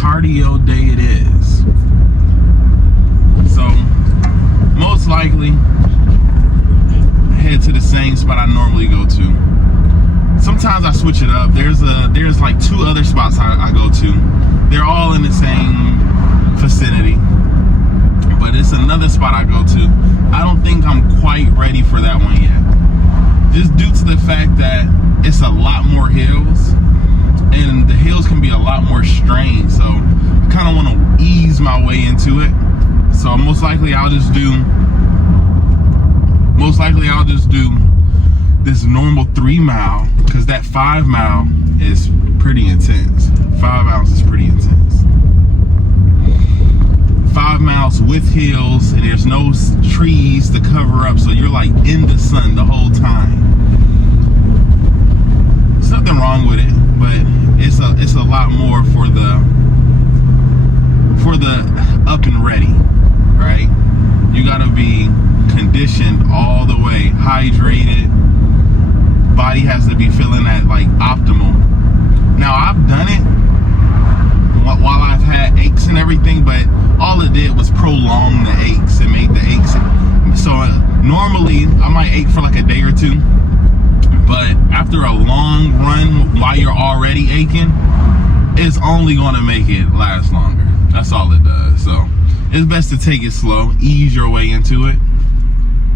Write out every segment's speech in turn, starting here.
cardio day it is. So most likely head to the same spot I normally go to. Sometimes I switch it up. There's like 2 other spots I go to. They're all in the same vicinity, but it's another spot I go to. I don't think I'm quite ready for that one yet, just due to the fact that it's a lot more hills, and the hills can be a lot more strained. So I kind of want to ease my way into it. So most likely I'll just do this normal 3 mile, because that 5 mile is pretty intense. 5 miles is pretty intense. 5 miles with hills, and there's no trees to cover up, so you're like in the sun the whole time. There's nothing wrong with it, but it's a lot more for the up and ready, right? You gotta be conditioned all the way, hydrated. Body has to be feeling that like optimal. Now I've done it while I've had aches and everything, but all it did was prolong the aches and made the aches. So normally I might ache for like a day or 2, but after a long run while you're already aching, it's only gonna make it last longer. That's all it does. So it's best to take it slow, ease your way into it.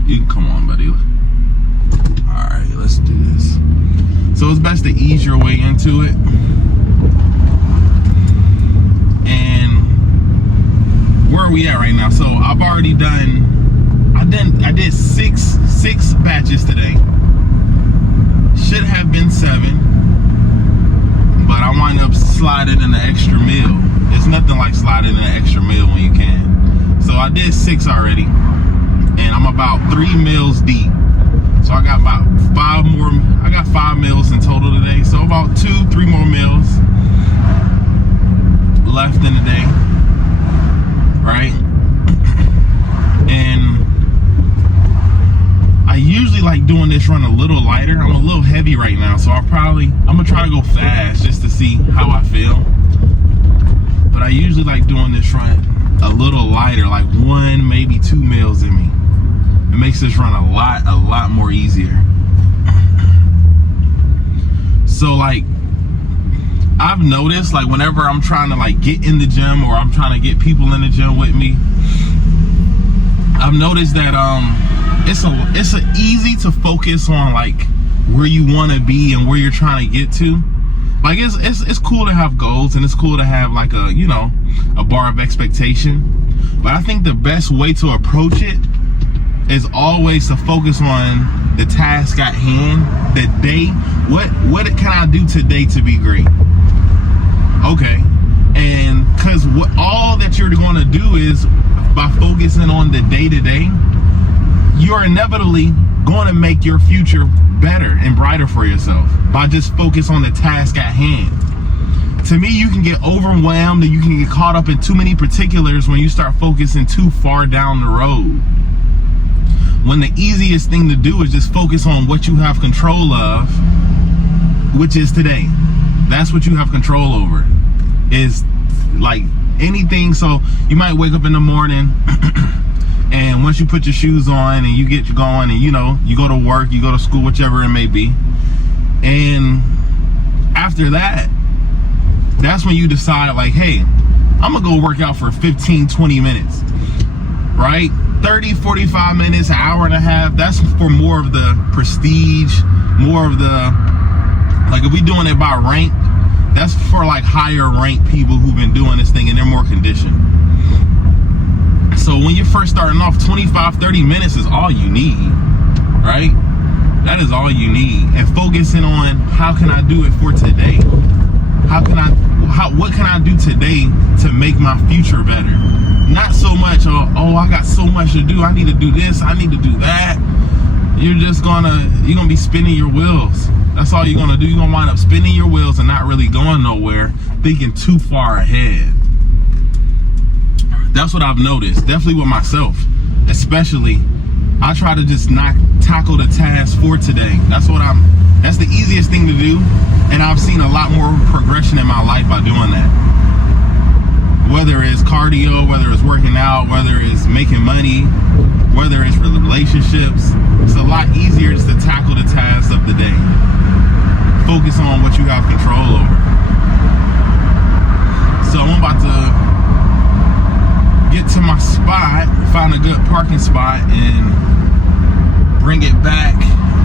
You can come on, buddy. All right, let's do this. So it's best to ease your way into it. And where are we at right now? So I've already I did six batches today. Should have been 7, but I wind up sliding in an extra meal. It's nothing like sliding in an extra meal when you can. So I did 6 already, and I'm about 3 meals deep. So I got about 5 more. I got 5 meals in total today. So about 2-3 more meals left in the day, right? And I usually like doing this run a little lighter. I'm a little heavy right now, so I'm gonna try to go fast just to see how I feel. But I usually like doing this run a little lighter, like 1, maybe 2 meals in me. It makes this run a lot more easier. So like, I've noticed, like, whenever I'm trying to like get in the gym, or I'm trying to get people in the gym with me, I've noticed that it's easy to focus on like where you want to be and where you're trying to get to. Like it's cool to have goals, and it's cool to have like a bar of expectation. But I think the best way to approach it is always to focus on the task at hand, the day. What can I do today to be great? Okay, and because all that you're going to do is, by focusing on the day-to-day, you're inevitably going to make your future better and brighter for yourself by just focus on the task at hand. To me, you can get overwhelmed and you can get caught up in too many particulars when you start focusing too far down the road. When the easiest thing to do is just focus on what you have control of, which is today. That's what you have control over, is like anything. So you might wake up in the morning and once you put your shoes on and you get going, and you go to work, you go to school, whichever it may be, and after that, that's when you decide like, hey, I'm gonna go work out for 15-20 minutes, right? 30-45 minutes, an hour and a half, that's for more of the prestige, more of the, like, if we're doing it by rank, that's for like higher ranked people who've been doing this thing and they're more conditioned. So when you're first starting off, 25-30 minutes is all you need, right? That is all you need. And focusing on how can I do it for today? What can I do today to make my future better? Not so much, oh, I got so much to do, I need to do this, I need to do that. You're gonna be spinning your wheels. That's all you're gonna do. You're gonna wind up spinning your wheels and not really going nowhere, thinking too far ahead. That's what I've noticed, definitely with myself. Especially, I try to just not tackle the task for today. That's the easiest thing to do, and I've seen a lot more progression in my life by doing that. cardio, whether it's working out, whether it's making money, whether it's relationships. It's a lot easier just to tackle the tasks of the day. Focus on what you have control over. So I'm about to get to my spot, find a good parking spot, and bring it back,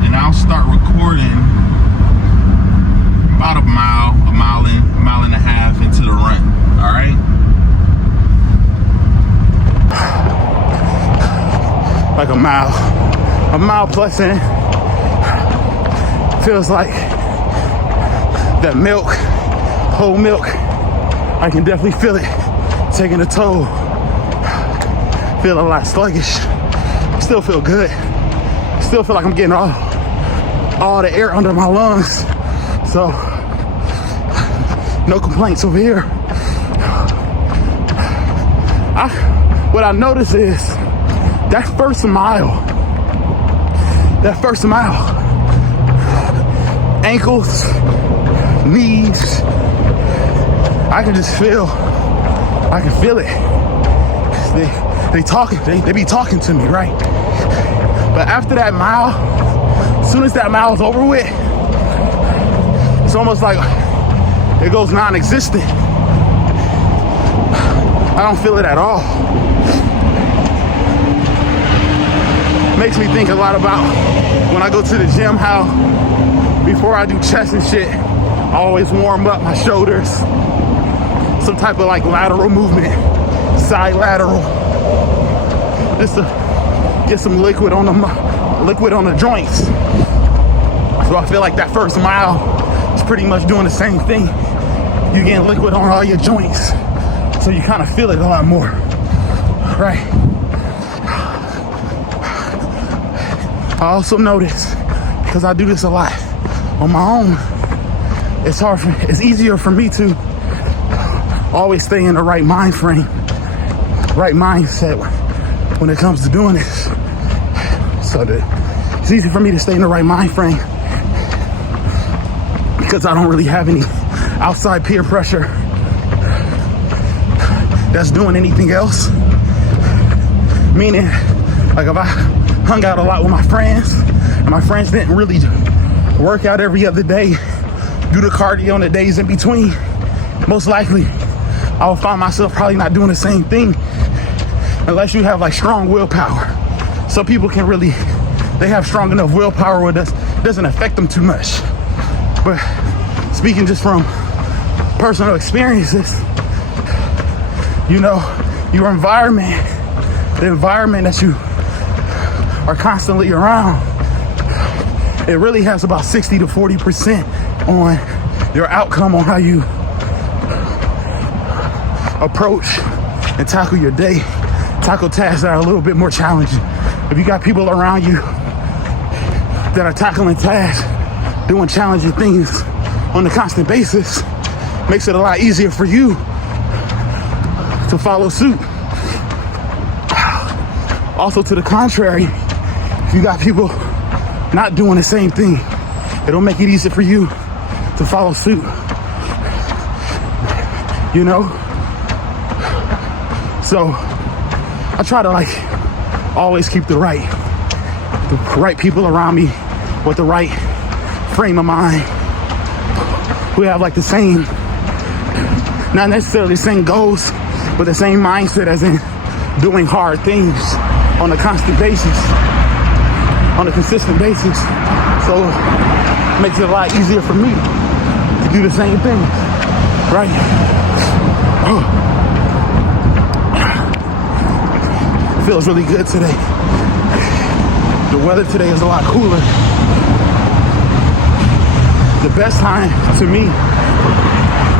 and I'll start recording about a mile and a half into the run. All right. Like a mile plus in. Feels like that milk, whole milk, I can definitely feel it taking a toll. Feel a lot sluggish. Still feel good. Still feel like I'm getting all the air under my lungs. So no complaints over here. What I notice is that first mile, ankles, knees, I can feel it. They be talking to me, right? But after that mile, as soon as that mile is over with, it's almost like it goes non-existent. I don't feel it at all. Makes me think a lot about when I go to the gym, how before I do chest and shit, I always warm up my shoulders. Some type of like lateral movement, side lateral, just to get some liquid on the joints. So I feel like that first mile is pretty much doing the same thing. You getting liquid on all your joints, so you kind of feel it a lot more, right? I also notice, because I do this a lot on my own, it's easier for me to always stay in the right mind frame, right mindset when it comes to doing this. So that it's easy for me to stay in the right mind frame because I don't really have any outside peer pressure that's doing anything else. Meaning, like if I hung out a lot with my friends and my friends didn't really work out every other day, do the cardio on the days in between, most likely I will find myself probably not doing the same thing unless you have like strong willpower. Some people can really, they have strong enough willpower where it doesn't affect them too much. But speaking just from personal experiences, you know, your environment, the environment that you are constantly around, it really has about 60 to 40% on your outcome on how you approach and tackle your day, tackle tasks that are a little bit more challenging. If you got people around you that are tackling tasks, doing challenging things on a constant basis, makes it a lot easier for you to follow suit. Also, to the contrary, if you got people not doing the same thing, it'll make it easier for you to follow suit. You know? So I try to like always keep the right people around me with the right frame of mind, who have like the same, not necessarily the same goals, but the same mindset, as in doing hard things on a constant basis, on a consistent basis. So it makes it a lot easier for me to do the same thing, right? It feels really good today. The weather today is a lot cooler. The best time to me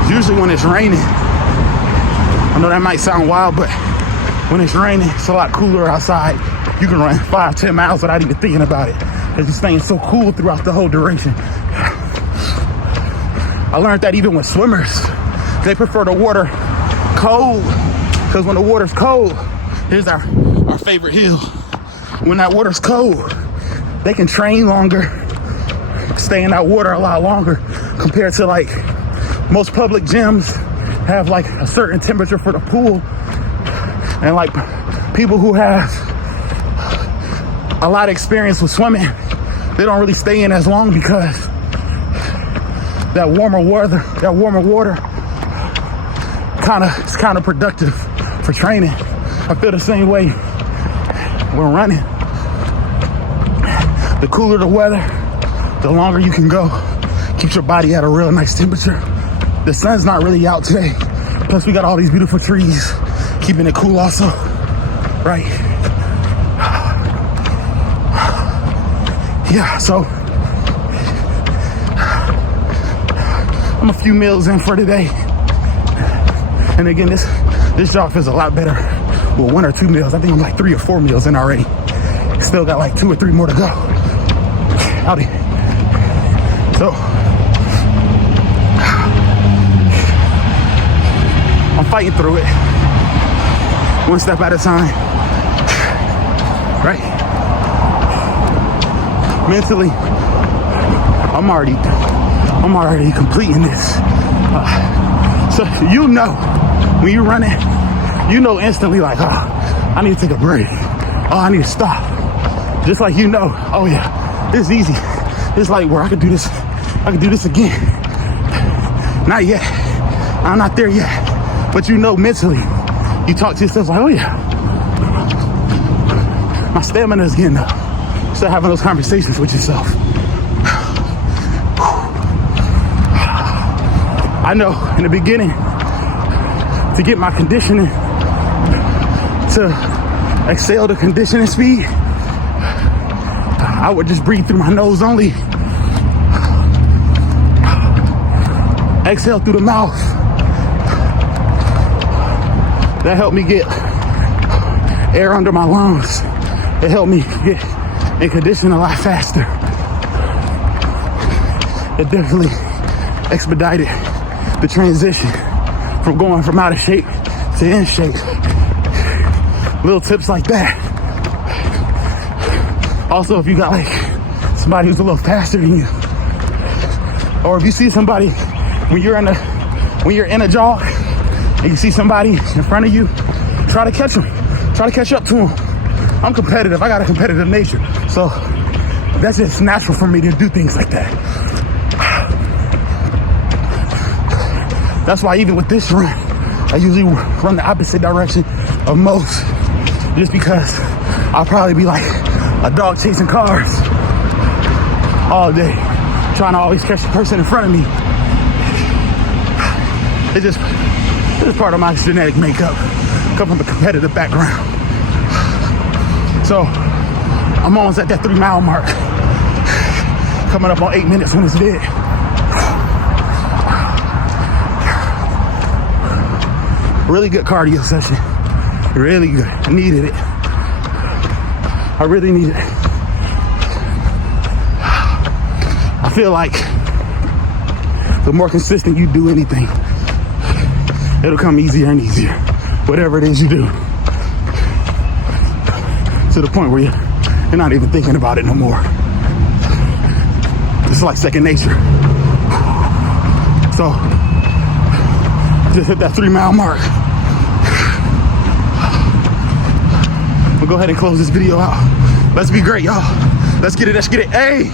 is usually when it's raining. I know that might sound wild, but when it's raining, it's a lot cooler outside. You can run 5-10 miles without even thinking about it, because you're staying so cool throughout the whole duration. I learned that even with swimmers, they prefer the water cold, because when the water's cold, here's our favorite hill. When that water's cold, they can train longer, stay in that water a lot longer, compared to like most public gyms have like a certain temperature for the pool, And like people who have a lot of experience with swimming, they don't really stay in as long because that warmer water is kind of productive for training. I feel the same way when running. The cooler the weather, the longer you can go. Keeps your body at a real nice temperature. The sun's not really out today. Plus we got all these beautiful trees, keeping it cool also, right? Yeah, so I'm a few meals in for today. And again, this job feels a lot better with 1 or 2 meals. I think I'm like 3 or 4 meals in already. Still got like 2 or 3 more to go. Howdy. So, I'm fighting through it. 1 step at a time. Right? Mentally, I'm already completing this. So you know, when you're running, you know instantly like, oh, I need to take a break. Oh, I need to stop. Just like you know, oh yeah, this is easy. It's like where I could do this again. Not yet. I'm not there yet. But you know mentally, you talk to yourself like, oh yeah, my stamina is getting up. Start having those conversations with yourself. I know in the beginning, to get my conditioning, to excel the conditioning speed, I would just breathe through my nose only. Exhale through the mouth. That helped me get air under my lungs. It helped me get in condition a lot faster. It definitely expedited the transition from going from out of shape to in shape. Little tips like that. Also, if you got like somebody who's a little faster than you, or if you see somebody when you're in a jog and you see somebody in front of you, try to catch them. Try to catch up to them. I'm competitive. I got a competitive nature. So that's just natural for me to do things like that. That's why even with this run, I usually run the opposite direction of most. Just because I'll probably be like a dog chasing cars all day, trying to always catch the person in front of me. It's just part of my genetic makeup. Come from a competitive background. So I'm almost at that 3 mile mark. Coming up on 8 minutes when it's dead. Really good cardio session. Really good. I needed it. I really needed it. I feel like the more consistent you do anything, it'll come easier and easier. Whatever it is you do. To the point where you're not even thinking about it no more. It's like second nature. So, just hit that 3 mile mark. We'll go ahead and close this video out. Let's be great, y'all. Let's get it. Hey!